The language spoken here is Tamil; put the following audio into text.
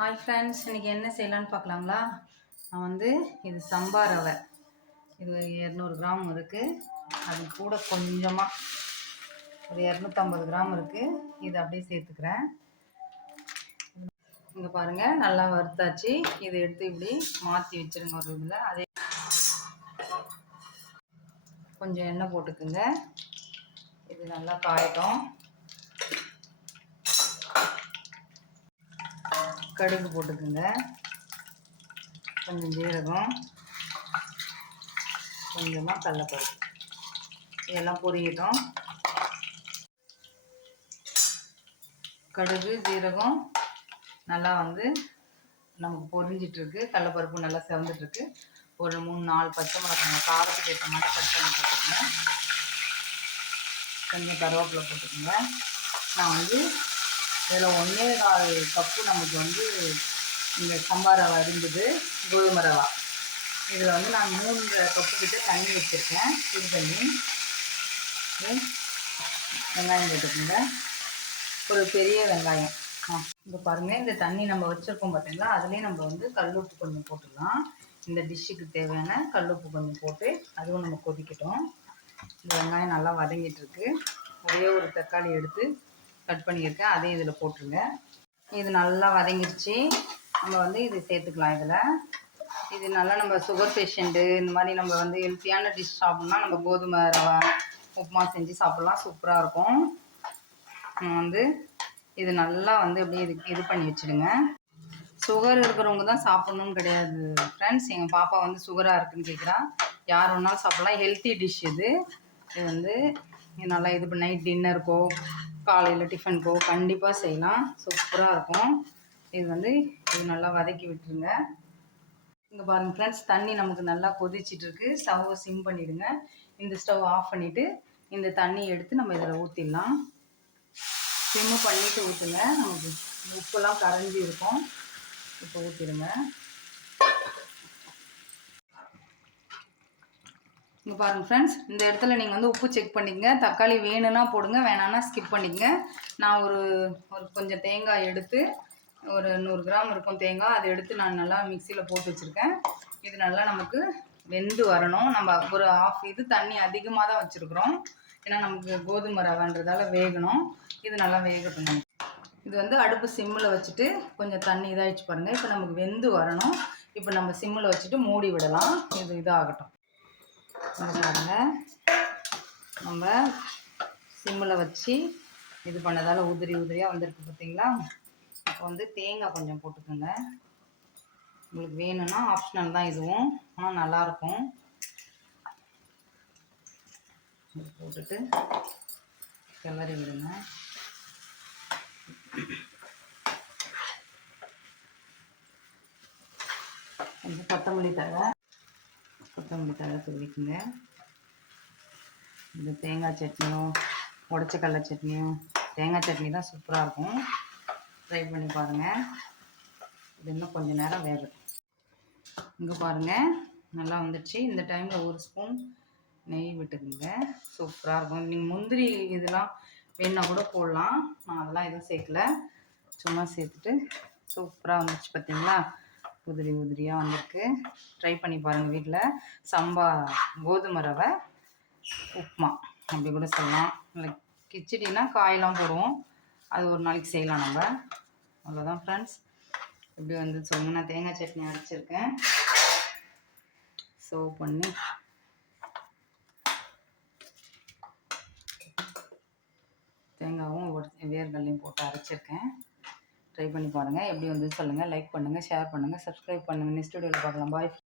ஹாய் ஃப்ரெண்ட்ஸ், இன்றைக்கி என்ன செய்யலான்னு பார்க்கலாங்களா? நான் வந்து இது சம்பா ரவை, இது 200 கிராம் இருக்குது. அது கூட கொஞ்சமாக ஒரு 250 கிராம் இருக்குது. இது அப்படியே சேர்த்துக்கிறேன். இங்கே பாருங்கள், நல்லா வறுத்தாச்சு. இதை எடுத்து இப்படி மாற்றி வச்சுருங்க ஒரு இதில். அதே கொஞ்சம் எண்ணெய் போட்டுக்குங்க. இது நல்லா காயட்டும். கடுகு போட்டுக்குங்க, கொஞ்சம் ஜீரகம், கொஞ்சமாக கடலைப்பருப்பு, இதெல்லாம் பொரியட்டும். கடுகு ஜீரகம் நல்லா வந்து நமக்கு பொரிஞ்சிட்ருக்கு. கடலைப்பருப்பு நல்லா செவந்துட்டுருக்கு. ஒரு 3-4 பச்சை மிளகாய் காரத்துக்கு ஏற்ற மாதிரி கட் பண்ணி போட்டுக்கோங்க. கொஞ்சம் கருவேப்பிலை போட்டுக்கோங்க. நான் வந்து இதில் 1.25 கப்பு நமக்கு வந்து இந்த சம்பா ரவை இருந்தது, கோதுமை ரவா. இதில் வந்து நான் 3 கப்பு கிட்ட தண்ணி வச்சுருக்கேன், சுடு தண்ணி. வெங்காயம் போட்டுக்கோங்க, ஒரு பெரிய வெங்காயம். இப்போ பாருங்கள், இந்த தண்ணி நம்ம வச்சுருக்கோம் பார்த்தீங்களா, அதுலேயே நம்ம வந்து கல்லுப்பு கொஞ்சம் போட்டுடலாம். இந்த டிஷ்ஷுக்கு தேவையான கல்லுப்பு கொஞ்சம் போட்டு அதுவும் நம்ம கொதிக்கட்டும். இந்த வெங்காயம் நல்லா வதங்கிட்டுருக்கு. ஒரே ஒரு தக்காளி எடுத்து கட் பண்ணியிருக்கேன், அதையும் இதில் போட்டுருங்க. இது நல்லா வதங்கிடுச்சு. நம்ம வந்து இது சேர்த்துக்கலாம். இது நல்லா நம்ம சுகர் பேஷண்ட்டு இந்த மாதிரி நம்ம வந்து ஹெல்த்தியான டிஷ் சாப்பிட்ணுன்னா நம்ம கோதுமை ரவை உப்புமா செஞ்சு சாப்பிட்லாம், சூப்பராக இருக்கும். வந்து இது நல்லா வந்து அப்படியே இது பண்ணி வச்சுடுங்க. சுகர் இருக்கிறவங்க தான் சாப்பிட்ணுன்னு கிடையாது ஃப்ரெண்ட்ஸ். எங்கள் பாப்பா வந்து சுகராக இருக்குதுன்னு கேட்குறா. யார் வேணாலும் சாப்பிட்லாம், ஹெல்த்தி டிஷ் இது. இது வந்து நல்லா இது பண்ணி நைட் டின்னருக்கோ காலையில் டிஃபனுக்கோ கண்டிப்பாக செய்யலாம், சூப்பராக இருக்கும். இது வந்து இது நல்லா வதக்கி விட்டுருங்க. இங்கே பாருங்கள் ஃப்ரெண்ட்ஸ், தண்ணி நமக்கு நல்லா கொதிச்சிட்ருக்கு. ஸ்டவ்வை சிம் பண்ணிவிடுங்க. இந்த ஸ்டவ் ஆஃப் பண்ணிவிட்டு இந்த தண்ணி எடுத்து நம்ம இதில் ஊற்றிடலாம். சிம்மு பண்ணிவிட்டு ஊற்றுங்க. நமக்கு உப்புலாம் கரைஞ்சி இருக்கும். இப்போ ஊற்றிடுங்க. இங்கே பாருங்கள் ஃப்ரெண்ட்ஸ், இந்த இடத்துல நீங்கள் வந்து உப்பு செக் பண்ணிக்கங்க. தக்காளி வேணும்னா போடுங்க, வேணான்னா ஸ்கிப் பண்ணிக்கங்க. நான் ஒரு கொஞ்சம் தேங்காய் எடுத்து ஒரு 100 கிராம் இருக்கும் தேங்காய், அதை எடுத்து நான் நல்லா மிக்சியில் போட்டு வச்சுருக்கேன். இது நல்லா நமக்கு வெந்து வரணும். நம்ம ஒரு இது தண்ணி அதிகமாக தான் வச்சுருக்குறோம், ஏன்னா நமக்கு கோதுமை ரவைன்றதால வேகணும். இது நல்லா வேகட்டும். இது வந்து அடுப்பு சிம்மில் வச்சுட்டு கொஞ்சம் தண்ணி இதாகிடுச்சு பாருங்கள். இப்போ நமக்கு வெந்து வரணும். இப்போ நம்ம சிம்மில் வச்சுட்டு மூடி விடலாம். இது இதாகட்டும். பாருங்கள், நம்ம சிம்மில் வச்சு இது பண்ணதால் உதிரியாக வந்திருக்கு பார்த்தீங்களா. இப்போ வந்து தேங்காய் கொஞ்சம் போட்டுக்கோங்க. உங்களுக்கு வேணும்னா ஆப்ஷனல் தான் இதுவும், ஆனால் நல்லாயிருக்கும். போட்டுட்டு கிளறி விடுங்க. கொஞ்சம் கொத்தமல்லி தழை தூவிக்குங்க. இந்த தேங்காய் சட்னியும் உடச்ச கடலை சட்னியும், தேங்காய் சட்னி தான் சூப்பராக இருக்கும். ட்ரை பண்ணி பாருங்கள். இது இன்னும் கொஞ்சம் நேரம் வேகும். இங்கே பாருங்கள், நல்லா வந்துடுச்சு. இந்த டைமில் ஒரு ஸ்பூன் நெய் விட்டுக்குங்க, சூப்பராக இருக்கும். நீங்கள் முந்திரி இதெல்லாம் வேணா கூட போடலாம். நான் அதெல்லாம் எதுவும் சேர்க்கல, சும்மா சேர்த்துட்டு சூப்பராக வந்துடுச்சு பார்த்தீங்களா. உதிரியாக வந்திருக்கு. ட்ரை பண்ணி பாருங்கள் வீட்டில். சம்பா கோதுமை ரவை உப்புமா அப்படி கூட சொல்லலாம். இல்லை கிச்சடினா காயெல்லாம் போடுவோம், அது ஒரு நாளைக்கு செய்யலாம் நம்ம. அவ்வளோதான் ஃப்ரெண்ட்ஸ். இப்படி வந்து சொல்லுங்கள். நான் தேங்காய் சட்னி அரைச்சிருக்கேன், சர்வ் பண்ணி தேங்காயும் வேர்கல்லையும் போட்டு அரைச்சிருக்கேன். ட்ரை பண்ணி பாருங்கள். எப்படி வந்து சொல்லுங்கள். லைக் பண்ணுங்கள், ஷேர் பண்ணுங்கள், சப்ஸ்கிரைப் பண்ணுங்கள். நெக்ஸ்ட் வீடியோவில் பார்க்கலாம். பாய்.